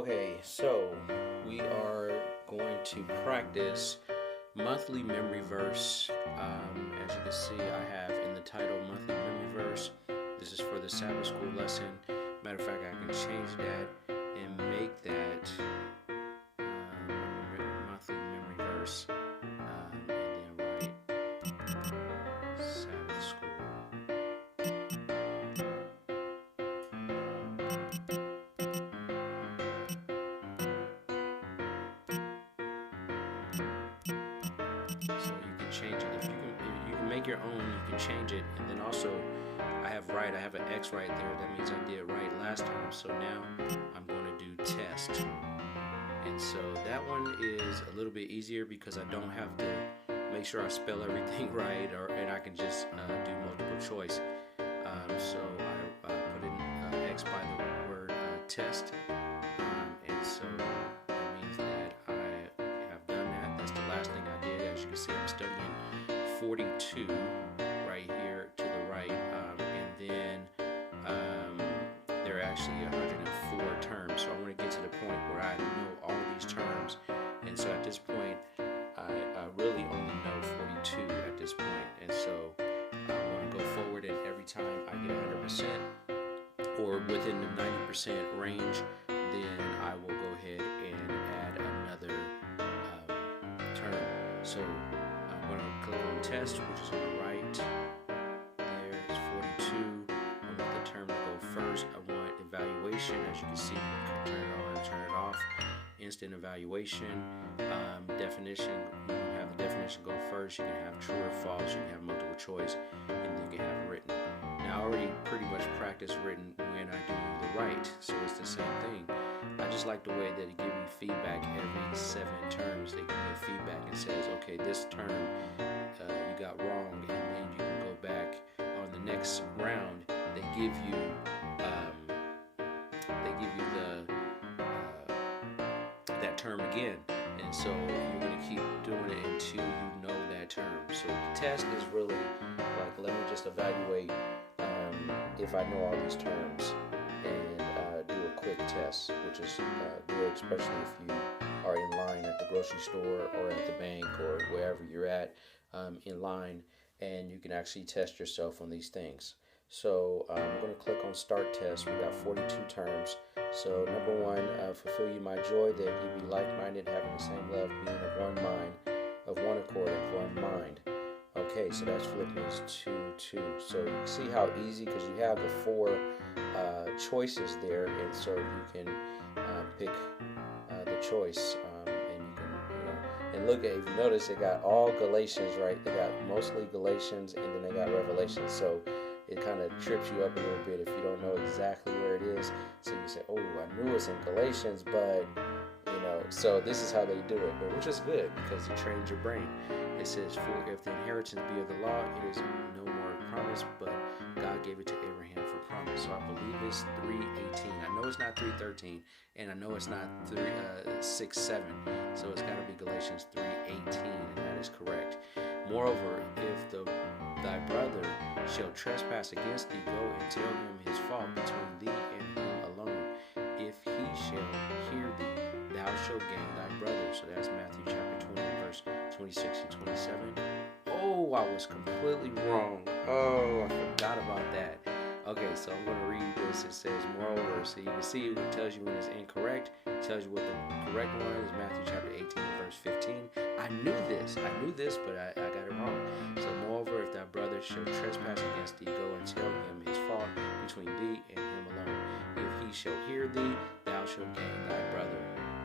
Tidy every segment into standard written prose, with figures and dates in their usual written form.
Okay, so we are going to practice monthly memory verse. As you can see, I have in the title monthly memory verse. This is for the Sabbath school lesson. Matter of fact, I can change that and make that monthly memory verse, and then write Sabbath school. So you can change it. If you can make your own, you can change it. And then also, I have an X right there. That means I did right last time. So now I'm going to do test. And so that one is a little bit easier because I don't have to make sure I spell everything right, and I can just do multiple choice. So I put in X by the word test. And so that means that I have done that. That's the last thing I did. As you can see, I'm studying 42 right here to the right, and then there are actually 104 terms. So I want to get to the point where I know all these terms, and so at this point, I really only know 42 at this point, and so I want to go forward, and every time I get 100% or within the 90% range, then I will go ahead and add another term. So I'm going to click on test, which is on the right. There is 42. I want the term to go first. I want evaluation. As you can see, you can turn it on and turn it off. Instant evaluation. Definition. You can have the definition go first. You can have true or false. You can have multiple choice, and then you can have written. Now I already pretty much practice written when I do the right, so it's the same thing. I just like the way that it gives me feedback every 7 terms. They give me a feedback and says, okay, this term you got wrong, and then you can go back on the next round. They give you that term again, and so you're going to keep doing it until you know that term. So the test is really like, let me just evaluate if I know all these terms, and do a quick test, which is good, especially if you are in line at the grocery store or at the bank or wherever you're at in line, and you can actually test yourself on these things. So I'm going to click on Start Test. We got 42 terms. So number 1, fulfill you my joy that you be like-minded, having the same love, being of one mind, of one accord, of one mind. Okay, so that's Philippians 2:2. So you can see how easy, because you have the 4 choices there, and so you can pick the choice, and you can, and look at, if you notice, they got all Galatians, right? They got mostly Galatians, and then they got Revelation. So it kind of trips you up a little bit if you don't know exactly where it is. So you say, oh, I knew it's in Galatians, but so this is how they do it, which is good because it trains your brain. It says, for if the inheritance be of the law, it is no more promise, but God gave it to Abraham for promise. So I believe it's 3:18. I know it's not 3:13, and I know it's not 6:7. So it's got to be Galatians 3:18, and that is correct. Moreover, if thy brother shall trespass against thee, go and tell him his fault between thee and him alone. If he shall hear thee, thou shalt gain thy brother. So that's Matthew chapter 20, verse 26 and 27. Oh, I was completely wrong. Oh, I forgot about that. Okay, so I'm going to read this. It says, moreover, so you can see it tells you when it's incorrect. It tells you what the correct one is, Matthew chapter 18, verse 15. I knew this, but I got it wrong. So moreover, if thy brother shall trespass against thee, go and tell him his fault between thee and him alone. If he shall hear thee, thou shalt gain thy brother.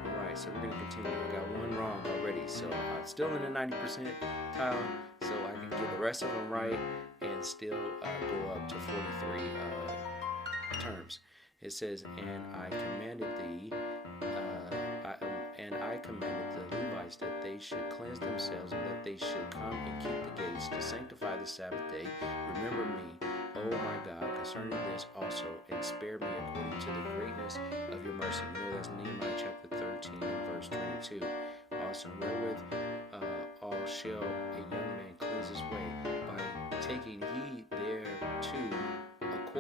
Alright, so we're going to continue. I got one wrong already, so I'm still in the 90% tile, so I can get the rest of them right and still go up to 43 terms. It says, and I commanded the Levites that they should cleanse themselves, and that they should come and keep the gates to sanctify the Sabbath day. Remember me, O my God, concerning this also, and spare me according to the greatness of your mercy. You know that's Nehemiah chapter 13 and verse 22. Also, wherewith all shall a young man cleanse his way, by taking heed thereto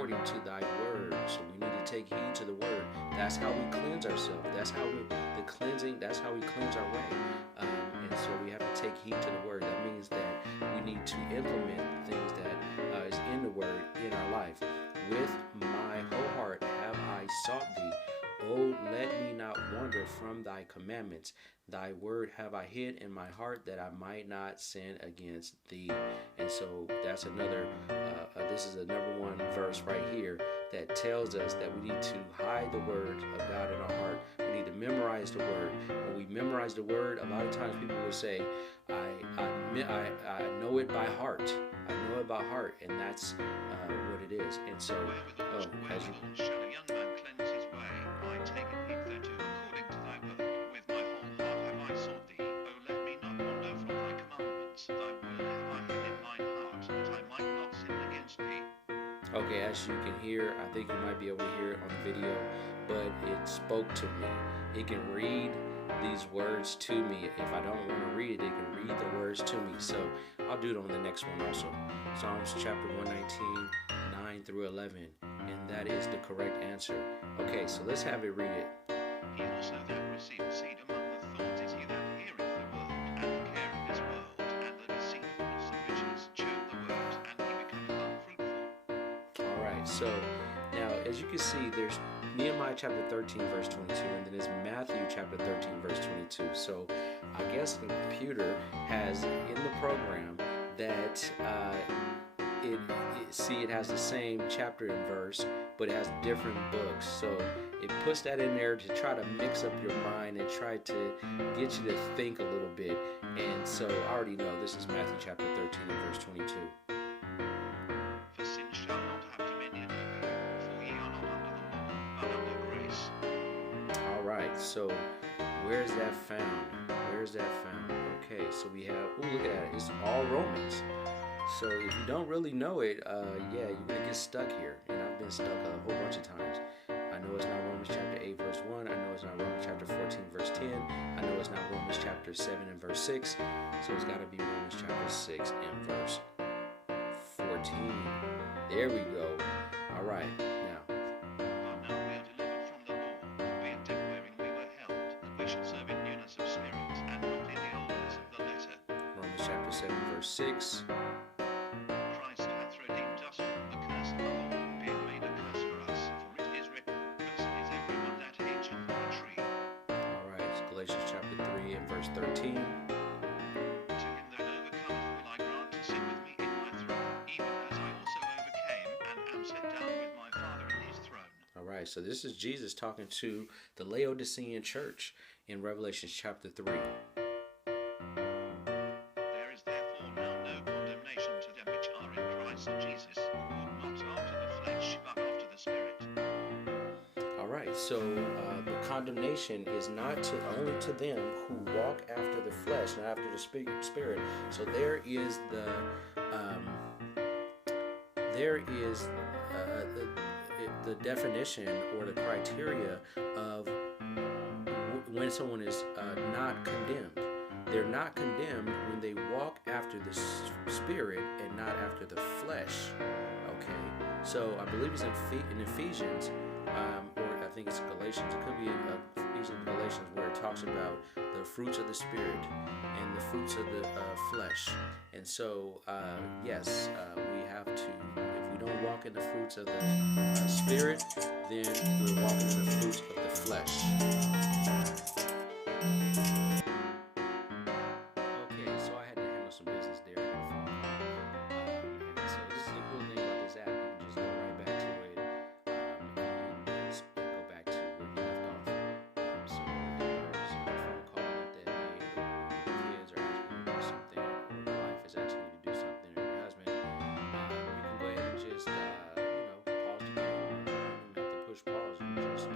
according to thy word. So we need to take heed to the word. That's how we cleanse ourselves. That's how we cleanse our way. And so we have to take heed to the word. That means that we need to implement things that is in the word in our life. With my whole heart have I sought thee. Oh, let me not wander from thy commandments. Thy word have I hid in my heart, that I might not sin against thee. And so that's another, this is a number one verse right here that tells us that we need to hide the word of God in our heart. We need to memorize the word. When we memorize the word, a lot of times people will say, I know it by heart. I know it by heart, and that's what it is. And so, as you... shall a young man cleanse his way? I take it hitherto according to thy word. With my whole heart have I sought thee. O let me not wander from thy commandments. Thy word have I hid in mine heart, that I might not sin against thee. Okay, as you can hear, I think you might be able to hear it on the video, but it spoke to me. It can read these words to me. If I don't want to read it, it can read the words to me. So I'll do it on the next one also. Psalms chapter 119, 9 through 11. And that is the correct answer. Okay, so let's have it read it. He also that received seed among the thorns is he that heareth the word, and the care of this world, and the deceitfulness of riches, choke the word, and he becometh unfruitful. All right, so now as you can see, there's Nehemiah chapter 13, verse 22, and then there's Matthew chapter 13, verse 22. So I guess the computer has in the program that it has the same chapter and verse, but it has different books. So it puts that in there to try to mix up your mind and try to get you to think a little bit. And so I already know this is Matthew chapter 13 and verse 22. For sin shall not have dominion over you, for ye are not under the law, but under grace. All right, so where's that found? Where's that found? Okay, so we have, look at that. It's all Romans. So if you don't really know it, yeah, you're going to get stuck here. And I've been stuck a whole bunch of times. I know it's not Romans chapter 8, verse 1. I know it's not Romans chapter 14, verse 10. I know it's not Romans chapter 7 and verse 6. So it's got to be Romans chapter 6 and verse 14. There we go. All right, now. But now we are delivered from the law, being dead wherein we were held, that we should serve in newness of spirit, and not in the oldness of the letter. Romans chapter 7, verse 6. Christ hath redeemed us from the curse of the law, being made a curse for us. For it is written, cursed is every one that hangeth on a tree. All right, it's Galatians chapter 3 and verse 13. To him that overcometh will I grant to sit with me in my throne, even as I also overcame, and am set down with my Father in his throne. All right, so this is Jesus talking to the Laodicean church in Revelation chapter 3. There is therefore now no condemnation to them which are in Christ Jesus, who walk not after the flesh, but after the Spirit. All right, so the condemnation is not only to them who walk after the flesh, not after the spirit. So there is the definition or the criteria of when someone is not condemned. They're not condemned when they walk after the spirit and not after the flesh. Okay, so I believe it's in Ephesians, or I think it's Galatians. It could be Ephesians and Galatians, where it talks about the fruits of the spirit and the fruits of the flesh. And so, yes, we have to. If we don't walk in the fruits of the spirit, then we're walking in the fruits of the flesh. Okay, so I had to handle some business there. I got a phone call. And so this is the cool thing about this app. You can just go right back to it and just go back to where you left off. So if there's a phone call that made, or your kids are asking you to do something, or your wife is asking you to do something, or your husband, you can go ahead and just, pause the game. You don't have to push pause. You just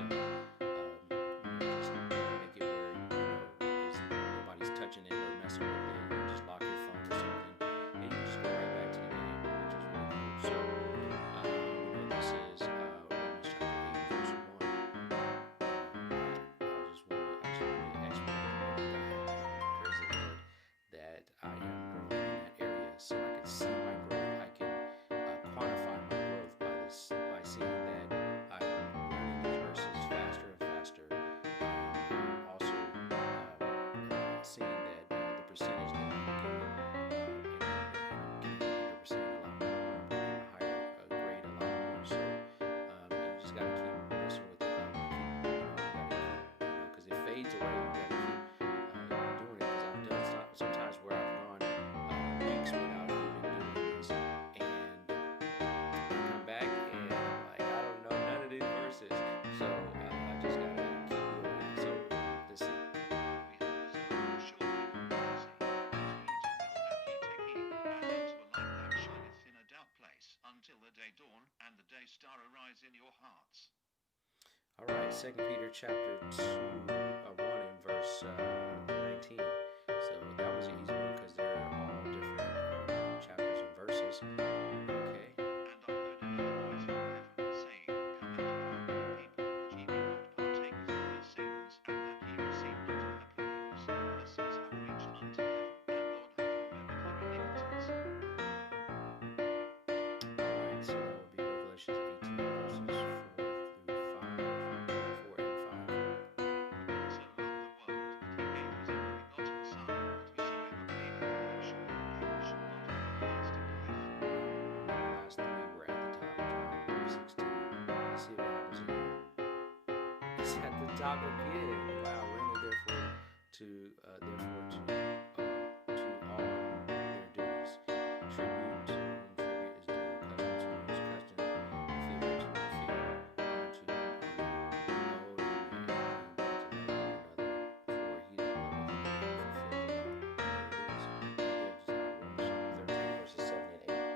All right, Second Peter chapter 1 and verse 19. So that was an easy one because they're all different chapters and verses. Okay. And I heard another voice from heaven, saying, Come out of my people, that ye be not partakers of their sins, and that ye receive not of their plagues. For their sins have reached unto heaven, and God hath remembered their iniquities. Alright, so that would be Revelation 18 verses 4 through 5. 4 and 5. For God so loved the world, that he gave his only begotten Son, that whosoever believeth in him should not perish, but have everlasting life. The last three were at the top, John 3:16. Let's see what happens again. It's at the top again. Wow, render therefore to all their duties. Tribute to whom tribute is due, custom to whom is custom, fear to whom fear, honor to whom honor. Hold in man to love one another, for he that loveth another fulfilleth the law. There it is. Romans chapter 13 verses 7 and 8.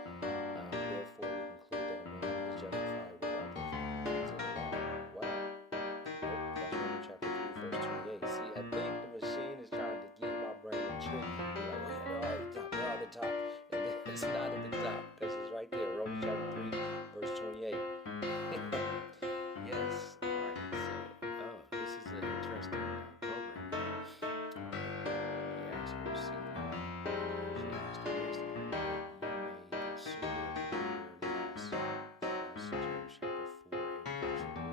Therefore we conclude that a man is justified without the deeds of the law. Wow. Nope, that's Romans chapter 3 verse 28. See, I think the machine is trying to get my brain and trick me. Like, oh yeah, they're all at the top. And then it's not at the top because it's right there. Romans chapter 3 verse 28. Yes. Alright, so this is an interesting program here. He asked, receive not, because ye asked amiss, that ye may consume it upon your lusts. That's James chapter 4 and verse 3.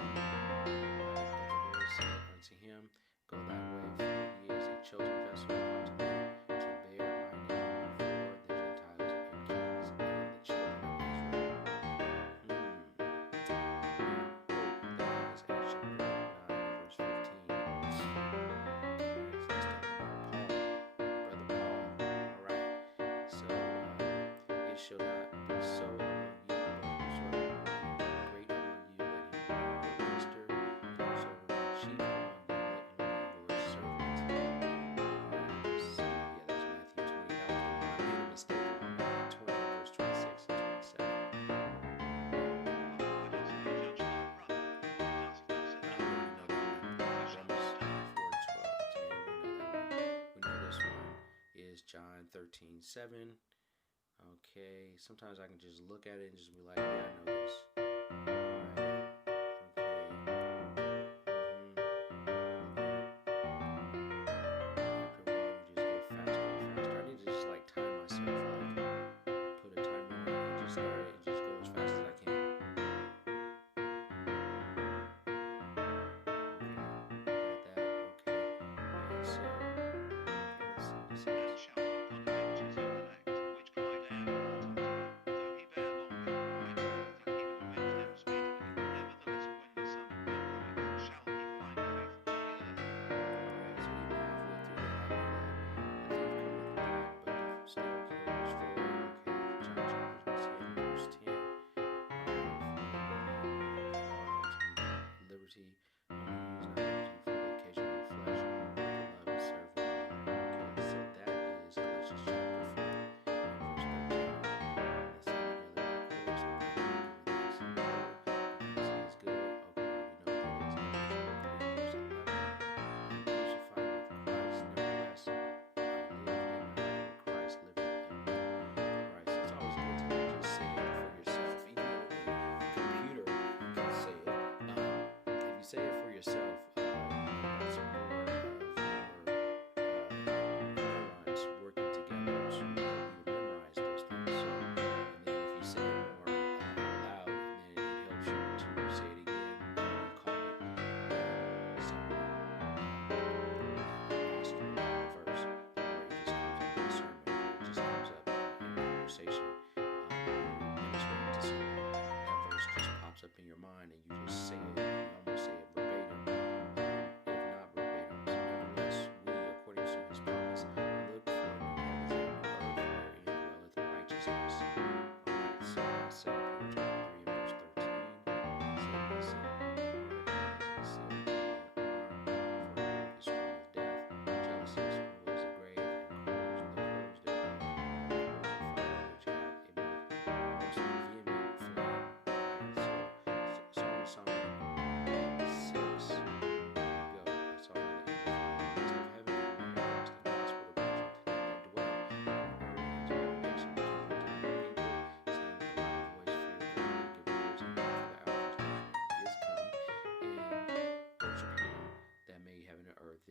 But the Lord said unto him, Go thy way, for he is a chosen vessel unto me, to bear my name before the Gentiles and kings and the children of Israel. That is Acts chapter 9 verse 15. Alright, so let's talk about Paul, Brother Paul. Alright, so it shall not be so among you, but whosoever will be great among you, let him be your minister, and whosoever be chief among you, let him be your servant. Let's see, yeah, that's Matthew 20. That was the one I made a mistake on, Matthew 20 verse 26 and 27. Why dost thou judge thy brother? Why dost thou set We thy know brother? that one. Thou shalt Romans not die. 4:12-10. We know that one. We know this one is John 13:7. Okay, sometimes I can just look at it and just be like, yeah, I know this. Alright. Okay. After a while, you just get faster and faster. I need to just like time myself, like put a timer on it and just start it and just go as fast as I can. And shall not condemn his own elect, which cried out unto him, though he bear long with them, I believe that he will avenge them speedily. Nevertheless, when the Son of Man cometh, shall he find faith on the earth? Alright, so even halfway through that, I know that the thief cometh not, but to steal, kill, and destroy. Okay, John chapter 10, verse 10. Liberty, only use not liberty for the occasion of the flesh, but love and serve one another. Okay, so that is Galatians chapter 4 and verse 13. Let's sing together the chorus and praise and give thanks to the Lord because he is good. Okay, I already know what that is. Galatians chapter 3 verse 11. I'm crucified with Christ, nevertheless I live, yet not I, but Christ liveth in me. Alright, so it's always good to just say it for yourself. Even though the computer can say it, if you say it for yourself, that's more of your neurons working together to help you memorize those things. So, and then if you say it more out loud, then it helps you to say it again, recall it, when someone asks you about the verse, or it just comes up in a sermon, or it just comes up in conversation, ministering to someone, that verse just pops up in your mind, and you just say it, you almost say it verbatim, if not verbatim. So nevertheless, we, according to his promise, look for new heavens and new earth, wherein dwelleth righteousness. Alright, so that's 2 Peter chapter 3 and verse 13. Satan is sealed in your heart, as is sealed in the arm, for the earth is strong with death. Jealousy is full as the grave, and the coals thereof are coals of fire, which have a most vehement flame. Alright, so Song of Solomon 6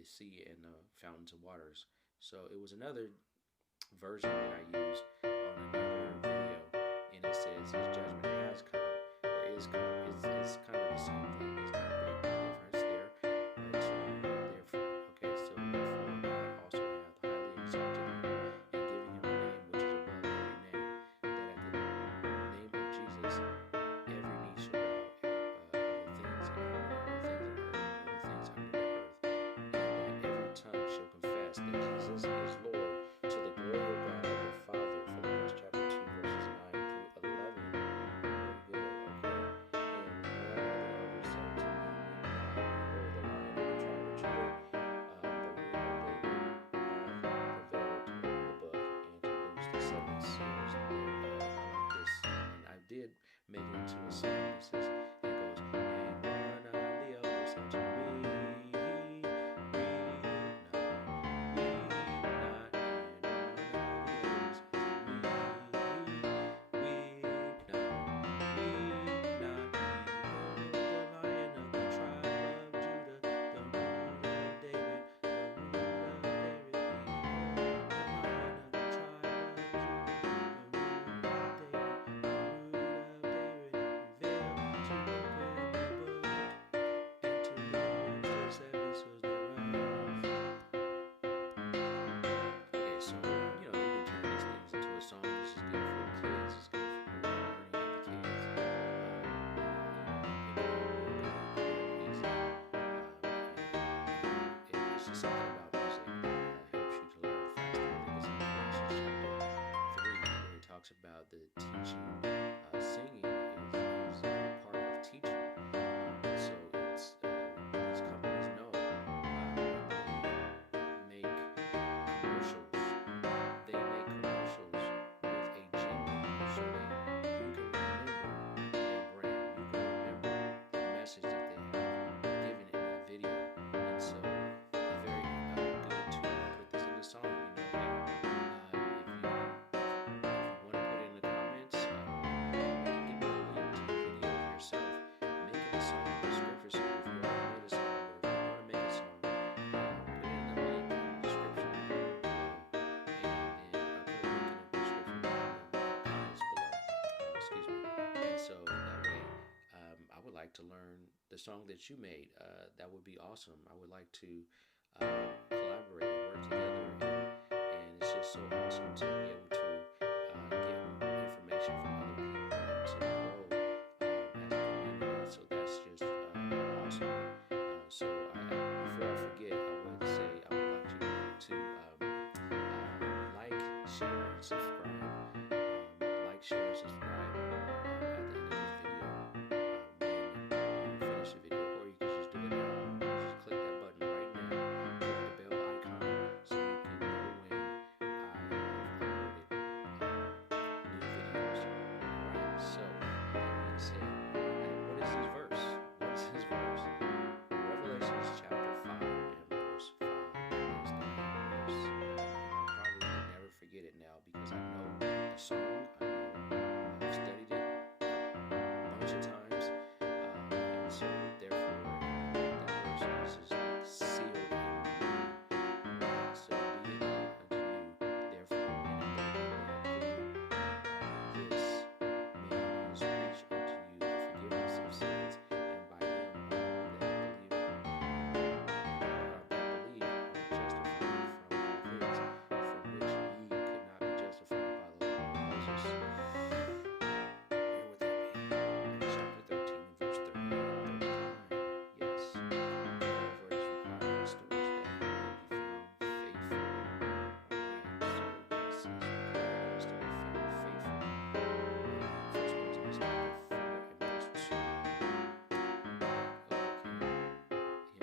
sea and the fountains of waters. So it was another version that I used on another video, and it says his judgment has come or is come. It's kind of the same thing. It's not a big difference there. But therefore, okay, so therefore God also hath highly exalted him and given him a name which is above every name, that at the name of Jesus every knee shall bow, of the things in heaven, of the things in earth, and of the things under the earth, and that every tongue shall confess that Jesus is Lord, to the glory of God the Father. Philippians chapter 2 verses 9 through 11. Very good. Okay. And one of the elders said to me, Behold, the Lion of the tribe of Judah, the root of David, hath prevailed to open the book and to loose the seven seals thereof. I like this, and I did make it into a song. It says, it goes, and one of the elders said to me, weep not, weep not, and one of the elders said to me, weep not, weep not, behold, the Lion of the tribe of Judah, the root of David, the root of David, behold, the Lion of the tribe of Judah, the root of David, the root of David, hath prevailed to open the book and to loose the seven seals thereof. Okay, so you can turn these things into a song. This is good for the kids. It's good for learning with the kids. Pick it up real good, easy. And it's just something about music that helps you to learn faster. I think it's in Colossians chapter 3 where it talks about the teaching. Singing is part of teaching. So it's these companies know when they make commercials. They make commercials with a jingle so that you can remember their brand. You can remember the message that they have given in the video. And so it's very good to put this in a song. If you want to put it in the comments, give me a link to the video of yourself making a song, a scripture song. If you already made a song, or if you want to make a song, put it in the link in the description below, and then put a link in the description below in the comments below. Excuse me. And so that way, I would like to learn the song that you made. That would be awesome. I would like to collaborate and work together, and it's just so awesome to be able to get information from other people and to grow as a community. So that's just awesome. So before I forget, I would say I would like you to like, share, and subscribe. Like, share, and subscribe at the end of this video when you finish the video, or you can just do it now. Just click that button right now. Click the bell icon so you can know when I have uploaded new videos. Alright, so that being said, what is this verse? What is this verse? Revelations chapter 5 and verse 5 is the verse. And I probably will never forget it now because I know the song. I've studied it a bunch of times. And so therefore that verse is just like sealed in my mind. Alright, so be it unto you, therefore, men and women, that through this man is reached unto you the forgiveness of sins, and by him all that believe are justified from all things from which ye could not be justified by the law of Moses. Bear with me. Chapter 13 and verse 38 and 39. Yes. Moreover, it is required of stewards that they may be found faithful. Alright, so yes, it's required of us to be found faithful. First Corinthians chapter 4 and verse 2. Overcame him by the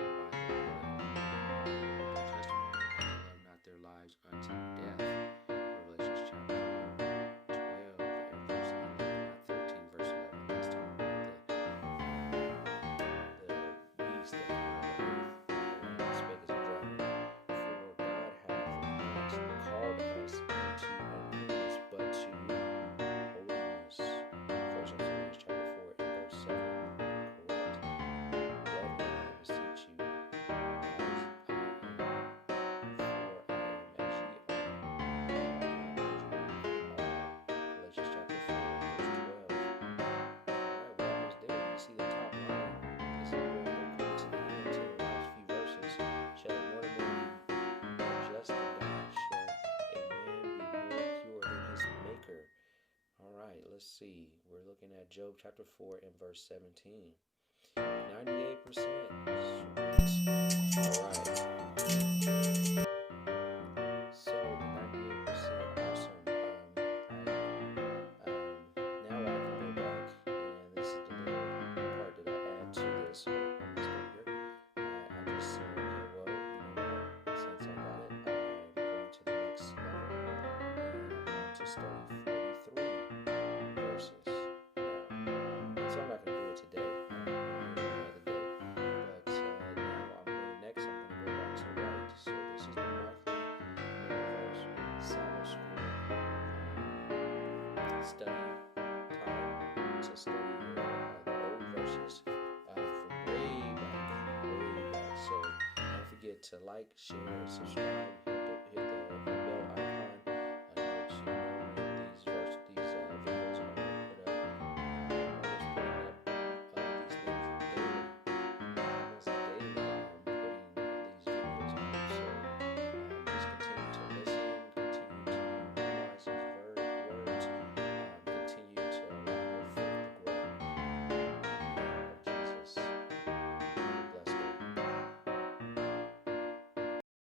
blood of the Lamb, by the word of their testimony, and they loved not their lives unto death. Revelations chapter 12 and verse 11, not 13, verse 11. That's talking about the beast that came out of the earth, the lamb that spake as a dragon. For God hath not called us unto uncleanness, but to holiness. First Corinthians chapter 4 and verse 7. Correct. Brethren, I beseech you, as I am let's see. We're looking at Job chapter 4 and verse 17. 98%. Sweet. All right. So the 98% awesome. Now I can go back, and this is the little part that I add to this. So I'm just going here. I just say, okay, well, you know what? Since I got it, I'm going to the next level, and I'm going to study 43 verses now. So I'm not going to do it today. Another day. But now next I'm going to go back to right. So this is the monthly universal Sabbath school study time to study the old verses from way back, way back. So don't forget to like, share, subscribe.